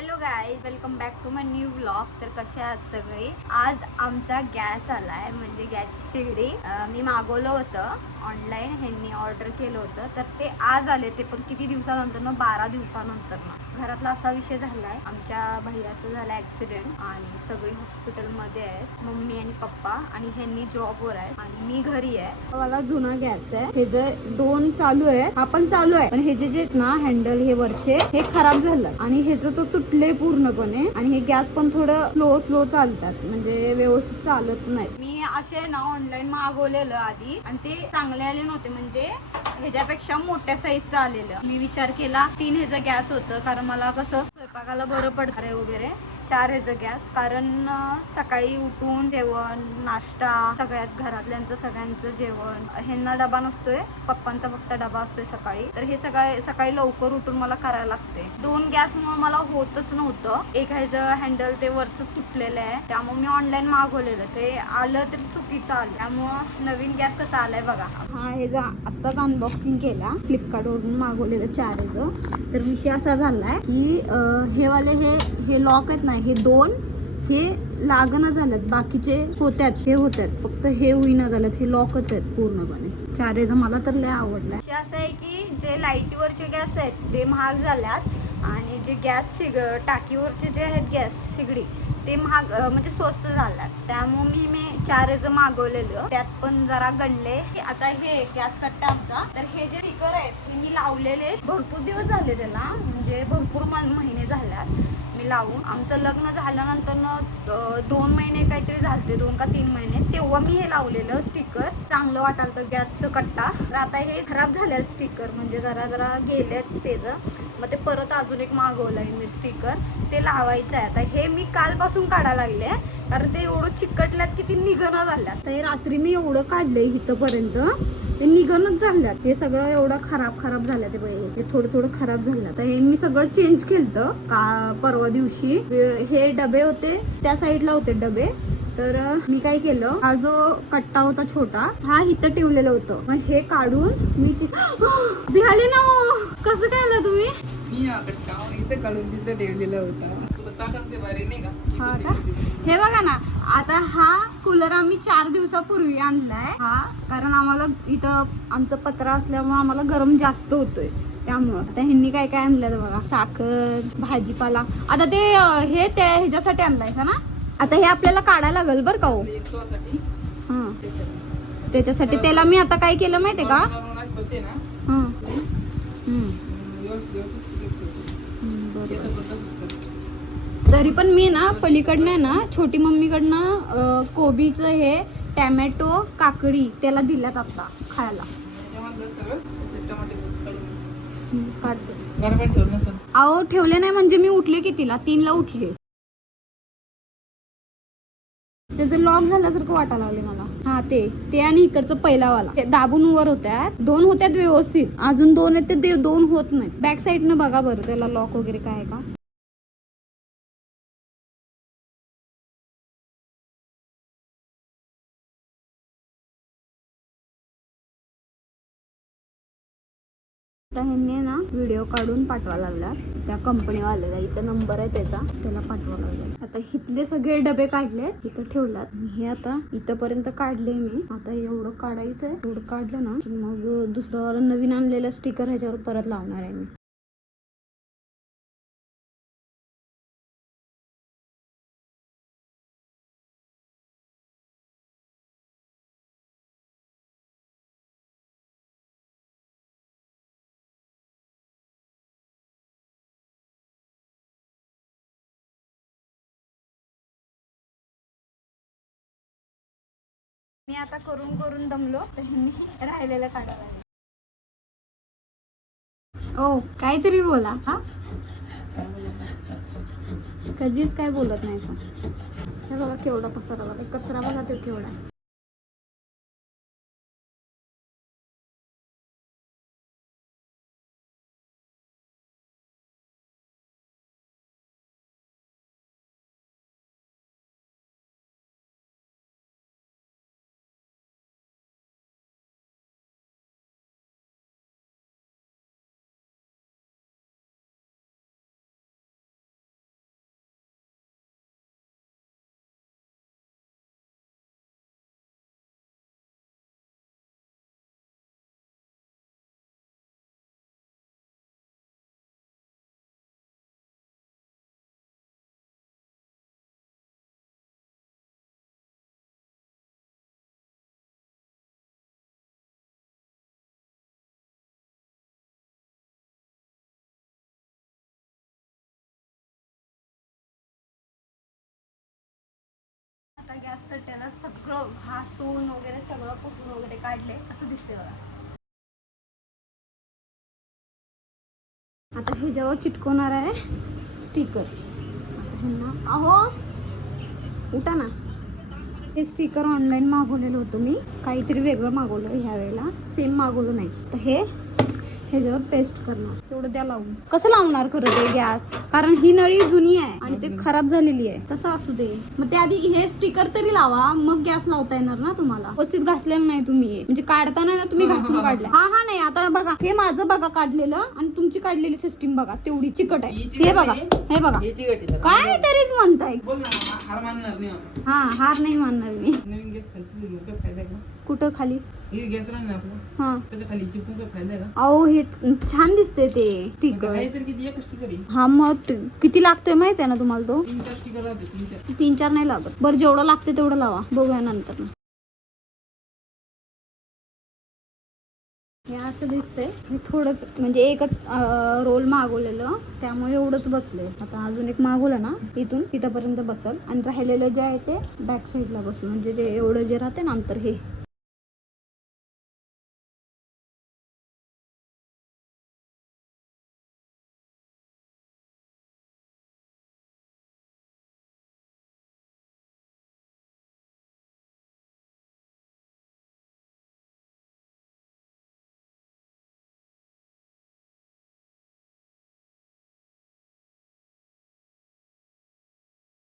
Hello guys, welcome back to my new vlog. तर कसे आहात सगळे. आज आमचा गॅस आलाय, म्हणजे गॅसची शेगडी मी मागवलं होतं ऑनलाईन. ह्यांनी ऑर्डर केलं होतं, तर ते आज आले. ते पण किती दिवसानंतर ना, 12 दिवसानंतर ना. घरातला असा विषय झालाय, आमच्या भैयाचं झालं ऍक्सिडेंट आणि सगळी हॉस्पिटलमध्ये आहेत. मम्मी आणि पप्पा, आणि ह्यांनी जॉबवर आहेत आणि मी घरी आहे. मला जुना गॅस आहे, हे जे 2 चालू आहे, हा पण चालू आहे, पण हे जे ना हँडल हे वरचे हे खराब झालं आणि ह्याचं तो तुटले पूर्णपणे. आणि हे गॅस पण थोडं स्लो चालतात, म्हणजे व्यवस्थित चालत नाही. मी असे ना ऑनलाईन मागवलेलं आधी आणि ते चांगले आले नव्हते, म्हणजे ह्याच्यापेक्षा मोठ्या साईजचं आलेलं. मी विचार केला 3 ह्याचं गॅस होतं, कारण मला कसं स्वयंपाकाला बरं पडतं रे वगैरे. 4 ह्याचं गॅस, कारण सकाळी उठून जेवण नाश्ता सगळ्यात घरातल्यांचं सगळ्यांचं जेवण. ह्यांना डबा नसतोय, पप्पांचा फक्त डबा असतोय सकाळी. तर हे सकाळी लवकर उठून मला करायला लागते. 2 गॅसमुळे मला होतच नव्हतं. एक ह्याचं हँडल ते वरचं तुटलेलं आहे, त्यामुळे मी ऑनलाईन मागवलेलं. ते आलं तर चुकीचं आलं, त्यामुळं नवीन गॅस कसा आलाय बघा. हा ह्याचा आत्ताच अनबॉक्सिंग केला, फ्लिपकार्टवरून मागवलेलं 4 ह्याचं. तर विषय असा झालाय की हे वाले हे लॉक आहेत ना, हे 2 हे लागणं झालेत. बाकीचे होत्यात, हे होत्यात, फक्त हे होईना झालेत. हे लॉकच आहेत पूर्णपणे. 4 ह्याचा मला तर लय आवडलाय. विषय असं आहे की जे लाईटीवरचे गॅस आहेत ते महाग झाल्यात, आणि जे गॅस टाकीवरचे जे आहेत गॅस शेगडी, ते महाग म्हणजे स्वस्त झाल्यात. त्यामुळे मी 4 ह्याचं मागवलेलं. त्यात पण जरा गणले. आता हे गॅस कट्टा आमचा, तर हे जे स्टिकर आहेत हे मी लावलेले भरपूर दिवस झाले त्याला, म्हणजे भरपूर महिने झाल्यात मी लावून. आमचं लग्न झाल्यानंतर 2 महिने काहीतरी झालते, 2 का 3 महिने, तेव्हा मी हे लावलेलं स्टिकर. चांगलं वाटायला गॅसचं कट्टा. तर आता हे खराब झालं स्टिकर, म्हणजे जरा गेलेत त्याचं. मग ते परत अजून एक मागवलंय मी स्टिकर, ते लावायचं आहे. आता हे मी कालपासून काढायला लागले, कारण ते एवढं चिकटल्यात की ती निघणं झाल्यात. तर रात्री मी एवढं काढलंय इथंपर्यंत, ते निघणच झाल्यात. हे सगळं एवढं खराब झालं. ते थोडं खराब झालं. तर हे मी सगळं चेंज केलं का परवा दिवशी. हे डबे होते त्या साईडला होते डबे, तर मी काय केलं, हा जो कट्टा होता छोटा, हा इथं ठेवलेलं होतं. मग हे काढून मी भिहाले ना. कसं काय आला तुम्ही? मी इथं काढून तिथं ठेवलेला होता. हा का? हे बघा ना, आता हा कूलर आम्ही 4 दिवसापूर्वी आणलाय हा, कारण आम्हाला इथं आमचं पत्रा असल्यामुळे आम्हाला गरम जास्त होतोय. त्यामुळं आता ह्यांनी काय आणलं बघा, साखर, भाजीपाला. आता ते हे त्या ह्याच्यासाठी आणलायचा ना. आता हे आपल्याला काढायला लागेल बरं का हो. हा, त्याच्यासाठी त्याला मी आता काय केलं माहितीये का. तरी पण मी ना पलीकडनं ना छोटी मम्मीकडनं कोबीचं हे टॅमॅटो काकडी त्याला दिल्यात आता खायला. काढते. अहो ठेवले नाही, म्हणजे मी उठले कितीला, 3ला उठले. त्याचं लॉक झाल्यासारखं वाटायला लागले मला. हा ते आणि इकडचं पहिलावाला ते दाबून वर होत्यात. 2 होत्यात व्यवस्थित, अजून 2 आहेत ते 2 होत नाही. बॅक साईडनं बघा बरं त्याला लॉक वगैरे काय आहे का. आता ह्यांनी ना व्हिडिओ काढून पाठवा लागला त्या कंपनीवाल्याला. इथं नंबर आहे त्याचा, त्याला पाठवा लागला. आता इथले सगळे डबे काढले, इथं ठेवलात. हे आता इथंपर्यंत काढले मी. आता एवढं काढायचंय, एवढं काढलं ना मग दुसरं नवीन आणलेलं स्टिकर ह्याच्यावर परत लावणार आहे मी. मी आता करून दमलो, तर ह्यांनी राहिलेलं काढायला लागलं. ओ काहीतरी बोला. हा, कधीच काय बोलत नाही सा. हे बघा केवढा पसारा झाला, कचरा बघा तो केवढा. गॅस कट्ट्याला सगळं घासून वगैरे सगळं पुसून वगैरे काढले. असं दिसतंय बघा. आता ह्याच्यावर चिटकवणार आहे स्टिकर. आता ह्यांना अहो उठा ना. हे स्टिकर ऑनलाईन मागवलेलं होतं मी. काहीतरी वेगळं मागवलं ह्या वेळेला. सेम मागवलं नाही. तर हे ह्याच्यावर पेस्ट करणार. तेवढं द्या लावून. कसं लावणार खरं ते गॅस? कारण ही नळी जुनी आहे आणि ते खराब झालेली आहे. कसं असू दे. मग त्या आधी हे स्टिकर तरी लावा, मग गॅस लावता येणार ना तुम्हाला. व्यवस्थित घासलेलं नाही तुम्ही. म्हणजे काढताना ना तुम्ही घासून काढलं. हा नाही. आता बघा हे माझं बघा काढलेलं आणि तुमची काढलेली सिस्टीम बघा तेवढी चिकट आहे. हे बघा हे बघा. काय तरीच म्हणताय. हा हार नाही मानणार मी. कुठं खाली? हा अहो हे छान दिसते ते स्टिकर. हा मग किती लागतोय माहिती आहे ना तुम्हाला तो? 3-4 नाही लागत. बरं जेवढं लागतं तेवढं लावा. बघूया नंतर. हे असं दिसतंय. हे थोडंच म्हणजे एकच रोल मागवलेलं त्यामुळे एवढंच बसलंय. आता अजून एक मागवलं ना इथून तिथपर्यंत बसल आणि राहिलेलं जे आहे ते बॅक साईडला बसल. म्हणजे जे एवढं जे राहते ना अंतर हे.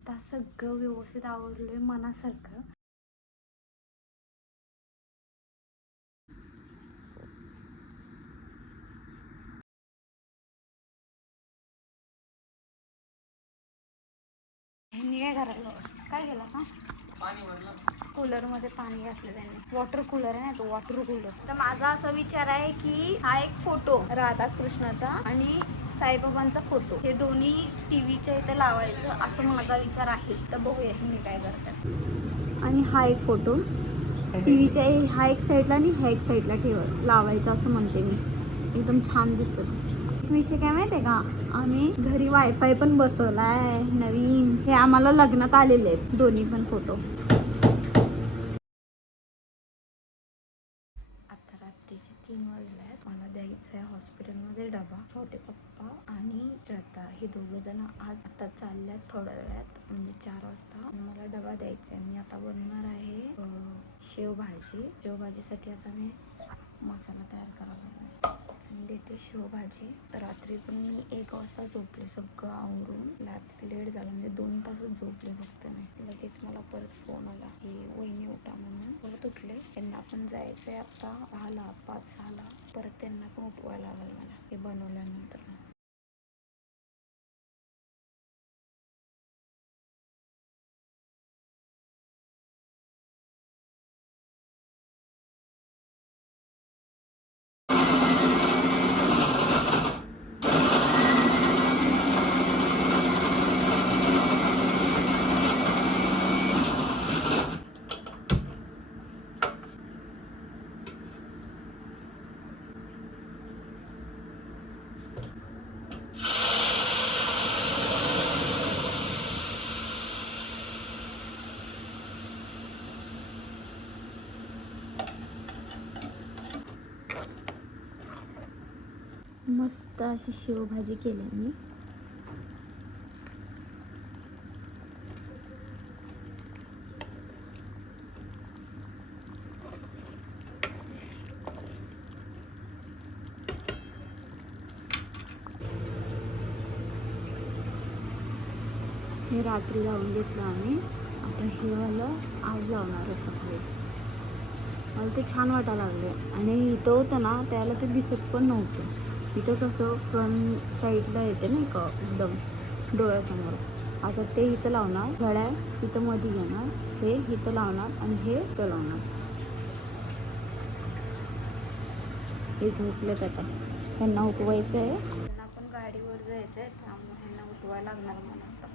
आता सगळं व्यवस्थित आवरलोय मनासारखं. ह्यांनी काय करायला काय केलं सांग? कूलर मध्ये पाणी घातलं त्यांनी. वॉटर कूलर आहे ना तो, वॉटर कूलर. तर माझा असा विचार आहे की हा एक फोटो राधाकृष्णाचा आणि साईबाबांचा फोटो हे दोन्ही टीव्हीच्या इथे लावायचं असं माझा विचार आहे. तर बघूया मी काय करतात. आणि हा एक फोटो टीव्हीच्या हा एक साईडला आणि ह्या एक साईडला लावायचा असं म्हणते मी. एकदम छान दिसत. विषय काय माहितीये का? आम्ही घरी वायफाय पण बसवलाय नवीन. हे आम्हाला लग्नात आलेले आहेत दोन्ही पण फोटो. आता रात्रीचे 3 वाजले आहेत. मला द्यायचं आहे हॉस्पिटलमध्ये डबा. छोटे पप्पा आणि श्रद्धा हे दोघं जण आज आता चालल्यात थोड्या वेळात म्हणजे 4 वाजता. मला डबा द्यायचा आहे. मी आता बनवणार आहे शेवभाजी. शेवभाजीसाठी आता मी मसाला तयार करायला आणि देते शेवभाजी. रात्री पण मी 1 वाजता झोपले सगळं आवरून. रात्री लेट झालं म्हणजे 2 तासच झोपले फक्त नाही. लगेच मला परत फोन आला की वहिनी उठा म्हणून. परत उठले. त्यांना पण जायचंय आता 5-6ला. परत त्यांना पण उठवायला लागेल मला हे बनवल्यानंतर. मस्त अशी शेवभाजी केली मी. हे रात्री लावून घेतलं आम्ही. आता हे वालं आज लावणार आहे सकाळी. मला ते छान वाटायला लागले. आणि इथं होतं ना त्याला ते दिसत पण नव्हतं. इथं कसं फ्रंट साईडला येते ना का एकदम डोळ्यासमोर. आता ते इथं लावणार. घड्याळ इथं मध्ये घेणार. हे इथं लावणार आणि हे इथं लावणार. हे झोपलेत आता. ह्यांना उठवायचं आहे. त्यांना पण गाडीवर जायचं आहे त्यामुळे ह्यांना उठवायला लागणार मला आता.